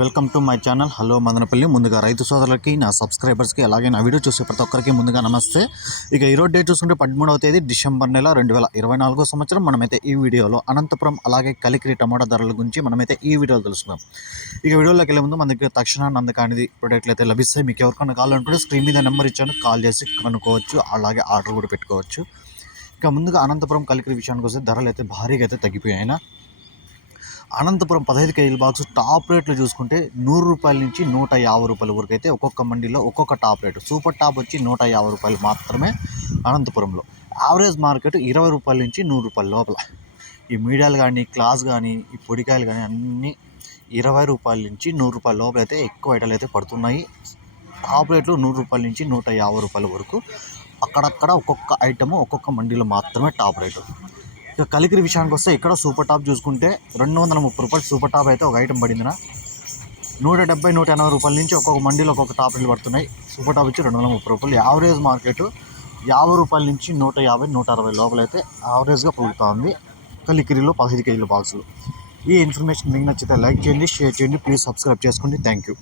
Welcome to my channel. Hello Madanapalle. ముందుగా రైతు సోదరులకి నా సబ్స్క్రైబర్స్కి అలాగే నా వీడియో చూసే ప్రతి ఒక్కరికి ముందుగా నమస్తే. ఇక ఈరోజు డేట్ చూసుకుంటే పదమూడవ తేదీ డిసెంబర్ నెల రెండు వేల ఇరవై నాలుగో సంవత్సరం. మనమైతే ఈ వీడియోలో అనంతపురం అలాగే కలికిరి టమాటా ధరల గురించి మనమైతే ఈ వీడియోలో తెలుసుకుందాం. ఇక వీడియోలోకి వెళ్ళే ముందు మన దగ్గర తక్షణ అందకానిది ప్రొడక్ట్లు అయితే లభిస్తాయి. మీకు ఎవరికైనా కావాలనుకుంటే స్క్రీన్ మీద నెంబర్ ఇచ్చాను. కాల్ చేసి కనుక్కోవచ్చు. అలాగే ఆర్డర్ కూడా పెట్టుకోవచ్చు. ఇక ముందుగా అనంతపురం కలికిరి విషయానికి వస్తే ధరలు అయితే భారీగా అయితే తగ్గిపోయాయి. అనంతపురం పదహైదు కేజీల బాక్స్ టాప్ రేట్లు చూసుకుంటే నూరు రూపాయల నుంచి నూట యాభై రూపాయల వరకు అయితే ఒక్కొక్క మండీలో ఒక్కొక్క టాప్ రేటు. సూపర్ టాప్ వచ్చి నూట యాభై రూపాయలు మాత్రమే అనంతపురంలో. యావరేజ్ మార్కెట్ ఇరవై రూపాయల నుంచి నూరు రూపాయల లోపల. ఈ మీడియాలు కానీ క్లాస్ కానీ ఈ పొడికాయలు కానీ అన్నీ ఇరవై రూపాయల నుంచి నూరు రూపాయల లోపల అయితే ఎక్కువ ఐటలు అయితే పడుతున్నాయి. టాప్ రేట్లు నూరు రూపాయల నుంచి నూట యాభై రూపాయల వరకు అక్కడక్కడ ఒక్కొక్క ఐటము ఒక్కొక్క మండీలో మాత్రమే టాప్ రేటు. ఇక కలికిరి విషయానికి వస్తే ఇక్కడ సూపర్ టాప్ చూసుకుంటే రెండు వందల ముప్పై రూపాయలు సూపర్ టాప్ అయితే ఒక ఐటమ్ పడిందిన. నూట డెబ్బై నూట ఎనభై రూపాయల నుంచి ఒక్కొక్క మండీలో ఒక్కొక్క టాప్ పడుతున్నాయి. సూపర్ టాప్ వచ్చి రెండు వందల ముప్పై రూపాయలు. యావరేజ్ మార్కెట్ యాభై రూపాయల నుంచి నూట యాభై నూట అరవై లోపల అయితే యావరేజ్గా పలుకుతుంది కలికిరిలో పదిహేను కేజీల బాక్సులు ఈ ఇన్ఫర్మేషన్ మీకు నచ్చితే లైక్ చేయండి షేర్ చేయండి. ప్లీజ్ సబ్స్క్రైబ్ చేసుకోండి. Thank you